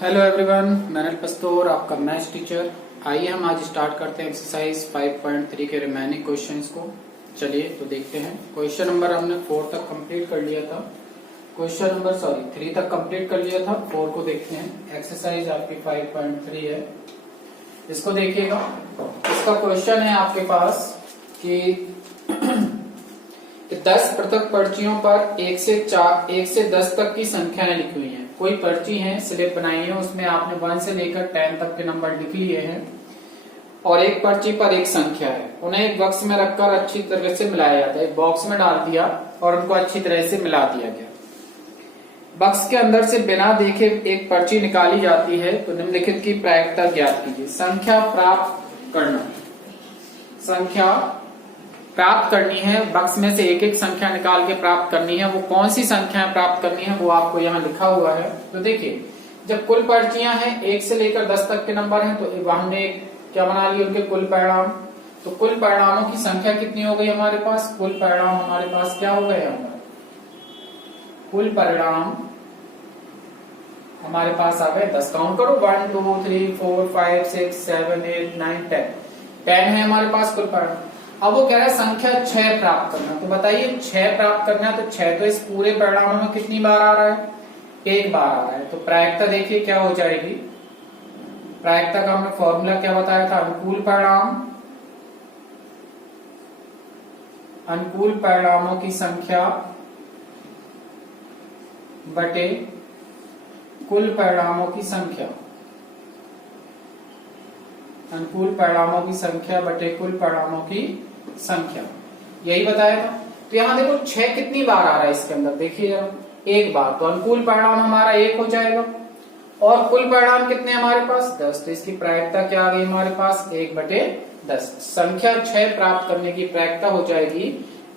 Hello everyone, मैं अनिल पस्तोर, आपका maths teacher. आइए हम आज स्टार्ट करते हैं एक्सरसाइज 5.3 के रिमेनिंग क्वेश्चंस को। चलिए तो देखते हैं। क्वेश्चन नंबर हमने 4 तक कंप्लीट कर लिया था। क्वेश्चन नंबर 3 तक कंप्लीट कर लिया था। 4 को देखते हैं। एक्सरसाइज आपकी 5.3 है। इसको देखिएगा। इसका क्वेश्चन है आपके पास कि 10 पृथक पर्चियों पर 1 से 10 तक की संख्याएं लिखी हुई हैं। कोई पर्ची है, स्लिप बनाई है, उसमें आपने 1 से लेकर 10 तक के नंबर लिख लिए हैं और एक पर्ची पर एक संख्या है। उन्हें एक बॉक्स में रखकर अच्छी तरह से मिलाया जाता है। एक बॉक्स में डाल दिया और उनको अच्छी तरह से मिला दिया गया। बॉक्स के अंदर से बिना देखे एक पर्ची निकाली जाती है तो निम्नलिखित की प्रायिकता ज्ञात कीजिए। संख्या प्राप्त करना, संख्या प्राप्त करनी है। बक्स में से एक एक संख्या निकाल के प्राप्त करनी है। वो कौन सी संख्या प्राप्त करनी है वो आपको यहाँ लिखा हुआ है। तो देखिए, जब कुल पर्चियां हैं 1 से लेकर 10 तक के नंबर हैं तो हमने क्या बना लिए, उनके कुल परिणाम। तो कुल परिणामों की संख्या कितनी हो गई हमारे पास? कुल परिणाम हमारे पास क्या हो गए? कुल परिणाम हमारे पास आ गए 10। काउंट करो, 1 2 3 4 5 6 7 8 9 10 है हमारे पास कुल परिणाम। अब वो कह रहा है संख्या 6 प्राप्त करना। तो बताइए 6 प्राप्त करना है तो 6 तो इस पूरे परिणाम में कितनी बार आ रहा है? एक बार आ रहा है। तो प्रायिकता देखिए क्या हो जाएगी। प्रायिकता का हमने फॉर्मूला क्या बताया था? अनुकूल परिणाम, अनुकूल परिणामों की संख्या बटे कुल परिणामों की संख्या। अनुकूल परिणामों की संख्या बटे कुल परिणामों की संख्या, यही बताया था। तो यहां देखो 6 कितनी बार आ रहा है इसके अंदर, देखिए एक बार। तो अनुकूल परिणाम हमारा 1 हो जाएगा और कुल परिणाम कितने हमारे पास? 10। तो इसकी प्रायिकता क्या आ गई हमारे पास? 1/10। संख्या 6 प्राप्त करने की प्रायिकता हो जाएगी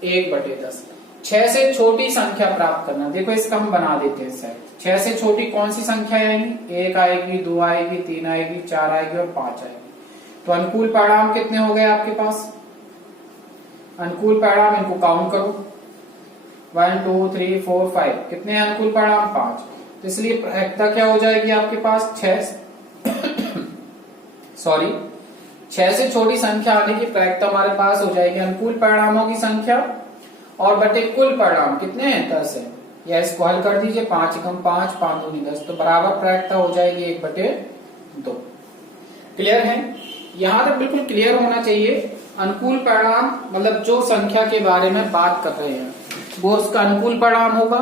1/10। 6 से छोटी संख्या प्राप्त करना, देखो इसका हम बना देते हैं सेट। 6 से छोटी कौन सी संख्या आएगी? 1 आएगी, 2 आएगी, 3 आएगी, 4 आएगी और 5 आएगी। तो अनुकूल परिणाम कितने हो गए आपके पास? अनुकूल परिणाम, इनको काउंट करो, 1 2 3 4 5। कितने अनुकूल परिणाम? 5। तो इसलिए प्रायिकता क्या हो जाएगी आपके पास? 6 से छोटी संख्या आने की प्रायिकता हमारे पास हो जाएगी अनुकूल परिणामों की संख्या और बटे कुल परिणाम कितने हैं? 10 है। या इसको हल कर दीजिए, 5 × 5 5 दूनी 10। तो बराबर प्रायिकता हो जाएगी 1/2। क्लियर है? यहां तक बिल्कुल क्लियर होना चाहिए। अनुकूल परिणाम मतलब जो संख्या के बारे में बात कर रहे हैं वो उसका अनुकूल परिणाम होगा,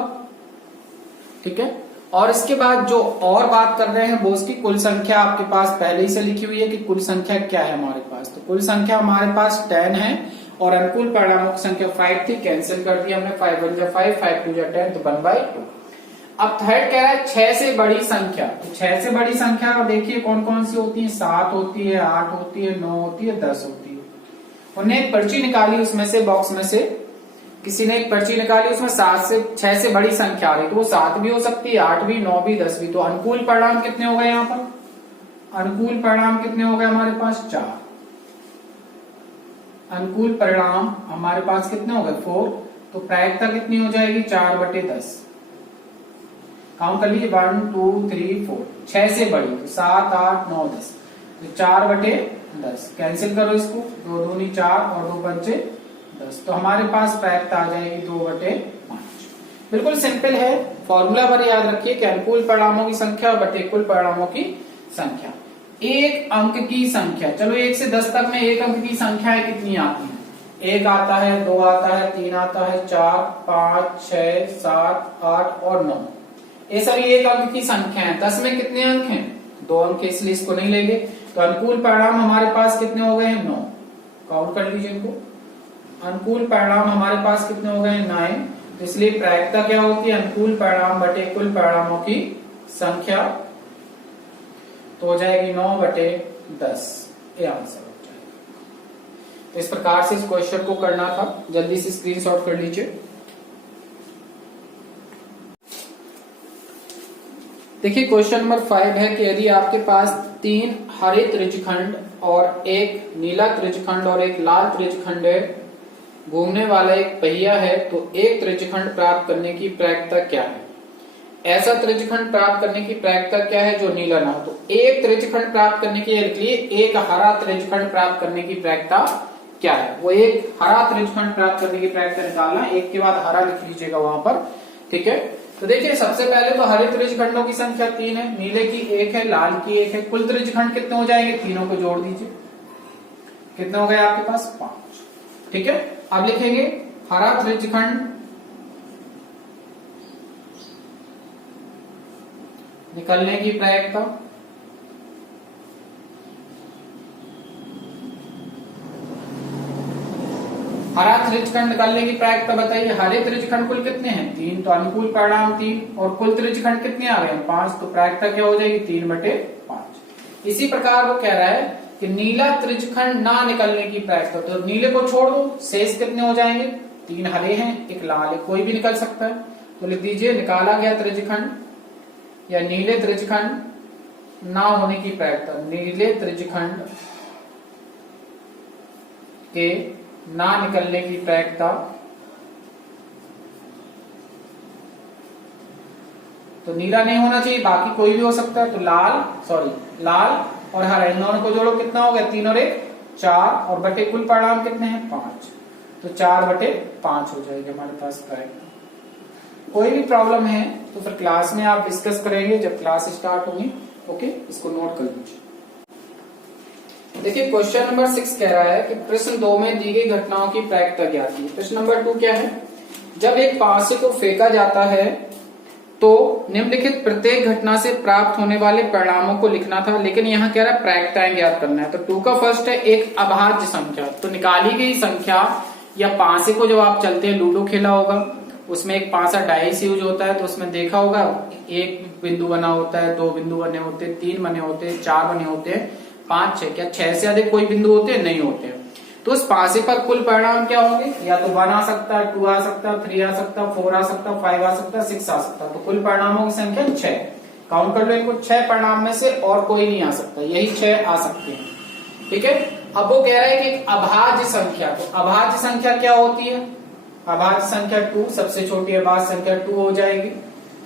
ठीक है। और इसके बाद जो और बात कर रहे हैं वो उसकी कुल संख्या आपके पास पहले ही से लिखी हुई है कि कुल संख्या क्या है हमारे पास। तो कुल संख्या हमारे पास 10 है और अनुकूल परिणामों की संख्या 5 थी, कैंसिल कर दिया हमने। 5 1 जा 5, 5 2 जा 10, तो 1/2। अब थर्ड कह रहा है 6 से बड़ी संख्या। तो 6 से बड़ी संख्या देखिए कौन कौन सी होती है? 7 होती है, 8 होती है, 9 होती है, 10 होती है। उन्हें एक पर्ची निकाली, उसमें से बॉक्स में से किसी ने एक पर्ची निकाली, उसमें 6 से बड़ी संख्या आ रही। तो वो 7 भी हो सकती है, 8 भी, 9 भी, 10 भी। तो अनुकूल परिणाम कितने हो गए यहाँ पर? अनुकूल परिणाम कितने हो गए हमारे पास? 4। अनुकूल परिणाम हमारे पास कितने हो गए? 4। तो प्रायिकता कितनी हो जाएगी? 4/10। काउंट कर लीजिए, 1 2 3 4। 6 से बड़ी तो 7 8 9 10। तो 4/10। कैंसिल करो इसको, 2 दूनी 4 और 2 पंचे 10। तो हमारे पास प्रायिकता आ जाएगी 2/5। बिल्कुल सिंपल है। फॉर्मूला पर याद रखिए कि अनुकूल परिणामों की संख्या बटे कुल परिणामों की संख्या। एक अंक की संख्या, चलो 1 से 10 तक में एक अंक की संख्याएं कितनी आती हैं? 1 आता है, 2 आता है, 3 आता है, 4 5 6 7 8 और 9। ये सभी एक अंक की संख्या है। 10 में कितने अंक हैं? 2 अंक, इसलिए इसको नहीं लेंगे। तो अनुकूल परिणाम हमारे पास कितने हो गए हैं? 9। काउंट कर लीजिए इनको। अनुकूल परिणाम हमारे पास कितने हो गए हैं? 9। तो इसलिए प्रायिकता क्या होती है? अनुकूल परिणाम बटे कुल परिणामों की संख्या, तो हो जाएगी 9/10। ये आंसर हो जाएगा। तो इस प्रकार से इस क्वेश्चन को करना था। जल्दी से स्क्रीनशॉट कर लीजिए। देखिए क्वेश्चन नंबर 5 है कि यदि आपके पास 3 हरे त्रिज्यखंड और एक नीला त्रिज्यखंड और एक लाल त्रिज्यखंड है, घूमने वाला एक पहिया है, तो एक त्रिज्यखंड प्राप्त करने की प्रायिकता क्या है? ऐसा त्रिज्यखंड प्राप्त करने की प्रायिकता क्या है जो नीला ना हो। तो एक त्रिज्यखंड प्राप्त करने के लिए एक हरा त्रिज्यखंड प्राप्त करने की प्रायिकता क्या है, वो एक हरा त्रिज्यखंड प्राप्त करने की प्रायिकता निकालना। एक के बाद हरा लिख लीजिएगा वहां पर, ठीक है। तो देखिए सबसे पहले तो हरे त्रिज्यखंडों की संख्या 3 है, नीले की 1 है, लाल की 1 है। कुल त्रिज्यखंड कितने हो जाएंगे, तीनों को जोड़ दीजिए, कितने हो गए आपके पास 5, ठीक है। अब लिखेंगे हरा त्रिज्यखंड निकलने की प्रायिकता, हरा त्रिज्यखंड निकालने की प्रायिकता बताइए। हरे त्रिज्यखंड कुल कितने हैं 3, तो अनुकूल परिणाम 3, और कुल त्रिज्यखंड कितने आ गए 5, तो प्रायिकता क्या हो जाएगी 3/5। इसी प्रकार वो कह रहा है कि नीला त्रिज्यखंड ना निकलने की प्रायिकता, तो नीले को छोड़ दो, शेष कितने हो जाएंगे 3 हरे हैं 1 लाल है, कोई भी निकल सकता है। तो लिख दीजिए निकाला गया त्रिज्यखंड या नीले त्रिज्यखंड ना होने की प्रायिकता, नीले त्रिज्यखंड के ना निकलने की प्रायिकता, तो नीला नहीं होना चाहिए, बाकी कोई भी हो सकता है। तो लाल और हरा इन दोनों को जोड़ो, कितना हो गया 3 और 1 4, और बटे कुल परिणाम कितने हैं 5, तो 4/5 हो जाएगी हमारे पास प्रायिकता। कोई भी प्रॉब्लम है तो फिर क्लास में आप डिस्कस करेंगे जब क्लास स्टार्ट होगी, ओके। इसको नोट कर लीजिए। देखिए क्वेश्चन नंबर 6 कह रहा है कि प्रश्न 2 में दी गई घटनाओं की प्रायिकता ज्ञात कीजिए। प्रश्न नंबर 2 क्या है, जब एक पासे को फेंका जाता है तो निम्नलिखित प्रत्येक घटना से प्राप्त होने वाले परिणामों को लिखना था, लेकिन यहाँ कह रहा है प्रायिकताएं ज्ञात करना है। तो 2 का फर्स्ट है एक अभाज्य संख्या, तो निकाली गई संख्या या पासे को जब आप चलते हैं लूडो खेला होगा, उसमें एक पासा डाइस यूज होता है, तो उसमें देखा होगा एक बिंदु बना होता है, 2 बिंदु बने होते हैं, 3 बने होते हैं, 4 बने होते हैं, 5 6, क्या 6 से अधिक कोई बिंदु होते हैं, नहीं होते हैं। तो उस पासे पर कुल परिणाम क्या होंगे, या तो 1 आ सकता है, 2 आ सकता है, 3 आ सकता है, 4 आ सकता है, 5 आ सकता है, 6 आ सकता है। तो कुल परिणामों की संख्या 6, काउंट कर लो इनको, 6 परिणाम में से और कोई नहीं आ सकता, यही 6 आ सकते हैं, ठीक है। अब वो कह रहा है कि अभाज्य संख्या, तो अभाज्य संख्या क्या होती है, अभाज्य संख्या 2, सबसे छोटी अभाज्य संख्या 2 हो जाएगी,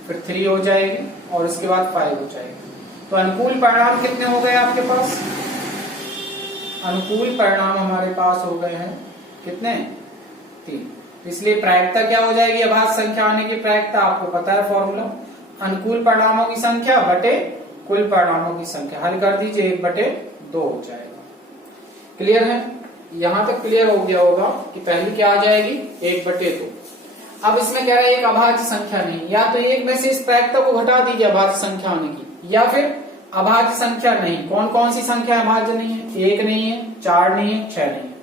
फिर 3 हो जाएगी और उसके बाद 5 हो जाएगी। तो अनुकूल परिणाम कितने हो गए आपके पास, अनुकूल परिणाम हमारे पास हो गए हैं कितने 3। इसलिए प्रायिकता क्या हो जाएगी, अभाज्य संख्या आने की प्रायिकता आपको पता है फॉर्मूला, अनुकूल परिणामों की संख्या बटे कुल परिणामों की संख्या, हल कर दीजिए 1/2 हो जाएगा। क्लियर है, यहां तक क्लियर हो गया होगा कि पहली क्या आ जाएगी 1/2। अब इसमें कह रहा है एक अभाज्य संख्या नहीं, या तो एक में से इस प्रायिकता को घटा दीजिए अभाज्य संख्या होने की, या फिर अभाज्य संख्या नहीं। कौन कौन सी संख्या अभाज्य नहीं है, 1 नहीं है, 4 नहीं है, 6 नहीं है।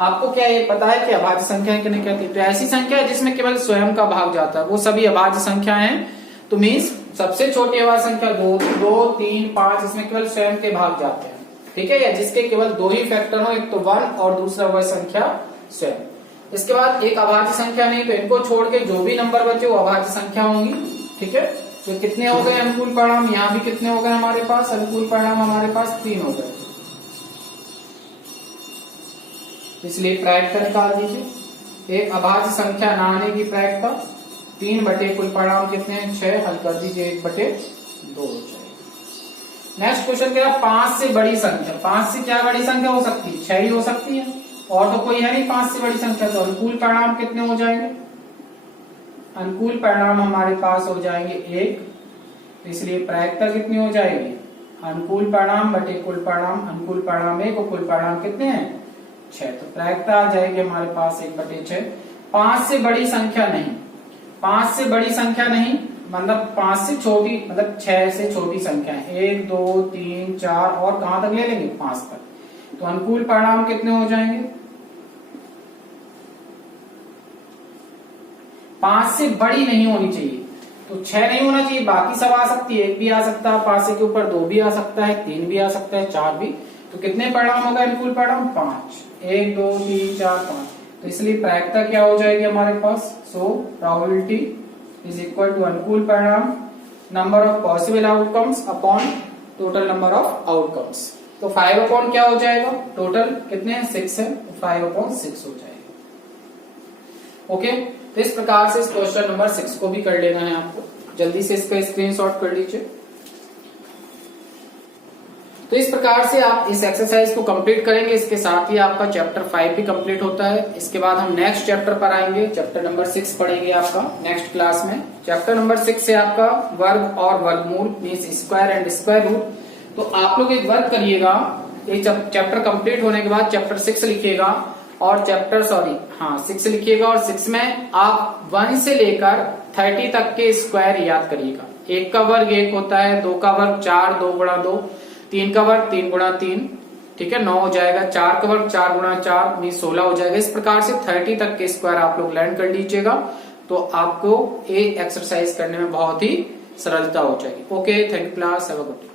आपको क्या ये पता है कि अभाज्य संख्या किन्हें कहती है, तो ऐसी संख्या है जिसमें केवल स्वयं का भाग जाता है, वो सभी अभाज्य संख्या है। तो मीन्स सबसे छोटी अभाज्य संख्या 2 3 5, इसमें केवल स्वयं के भाग जाते हैं, ठीक है, या जिसके केवल 2 ही फैक्टर हो, एक तो 1 और दूसरा वह संख्या स्वयं। इसके बाद एक अभाज्य संख्या नहीं, तो इनको छोड़ के जो भी नंबर बचे वो अभाज्य संख्या होंगी, ठीक है। तो कितने हो गए अनुकूल परिणाम, यहाँ भी कितने हो गए हमारे पास अनुकूल परिणाम, हमारे पास 3 हो गए। इसलिए प्रायिकता निकाल दीजिए, एक अभाज्य संख्या ना आने की प्रायिकता 3 बटे कुल परिणाम कितने हैं 6, हल कर दीजिए 1/2 हो जाएगा। नेक्स्ट क्वेश्चन क्या, 5 से बड़ी संख्या, 5 से क्या बड़ी संख्या हो सकती है 6 ही हो सकती है, और तो कोई है नहीं 5 से बड़ी संख्या। तो अनुकूल परिणाम कितने हो जाएंगे, अनुकूल परिणाम हमारे पास हो जाएंगे 1, इसलिए प्रायिकता कितनी हो जाएगी अनुकूल परिणाम बटे कुल परिणाम, अनुकूल परिणाम 1 और कुल परिणाम कितने हैं 6, तो प्रायिकता आ जाएगी हमारे पास 1/6। 5 से बड़ी संख्या नहीं, 5 से बड़ी संख्या नहीं मतलब 5 से छोटी, मतलब 6 से छोटी संख्या है, 1 2 3 4 और कहां तक ले लेंगे 5 तक। तो अनुकूल परिणाम कितने हो जाएंगे, 5 से बड़ी नहीं होनी चाहिए, तो 6 नहीं होना चाहिए, बाकी सब आ सकती है, 1 भी आ सकता है 5 के ऊपर, 2 भी आ सकता है, 3 भी आ सकता है, 4 भी। तो कितने परिणाम होगा अनुकूल परिणाम 5, 1 2 3 4 5। तो इसलिए प्रायिकता क्या हो जाएगी हमारे पास, so probability is equal to अनुकूल परिणाम number of possible outcomes upon total number of outcomes. तो 5 अपॉन क्या हो जाएगा, टोटल कितने हैं 6 है, 5/6 हो जाएगा। ओके, तो इस प्रकार से इस क्वेश्चन नंबर 6 को भी कर लेना है आपको। जल्दी से इसका स्क्रीनशॉट कर लीजिए। तो इस प्रकार से आप इस एक्सरसाइज को कंप्लीट करेंगे। इसके साथ ही आपका चैप्टर 5 भी कंप्लीट होता है। इसके बाद हम नेक्स्ट चैप्टर पर आएंगे, चैप्टर नंबर 6 पढ़ेंगे आपका नेक्स्ट क्लास में। चैप्टर नंबर 6 से आपका वर्ग और वर्गमूल means square and square root. तो आप लोग एक वर्क करिएगा, ये चैप्टर कंप्लीट होने के बाद चैप्टर 6 लिखिएगा और चैप्टर 6 लिखिएगा और 6 में आप 1 से लेकर 30 तक के स्क्वायर याद करिएगा। 1 का वर्ग 1 होता है, 2 का वर्ग 4, 2 गुणा 2, 3 का वर्ग 3 गुणा 3, ठीक है 9 हो जाएगा, 4 का वर्ग 4 गुणा 4 मीन 16 हो जाएगा। इस प्रकार से 30 तक के स्क्वायर आप लोग लर्न कर लीजिएगा, तो आपको ये एक्सरसाइज करने में बहुत ही सरलता हो जाएगी। Okay, thank you class, have a good day.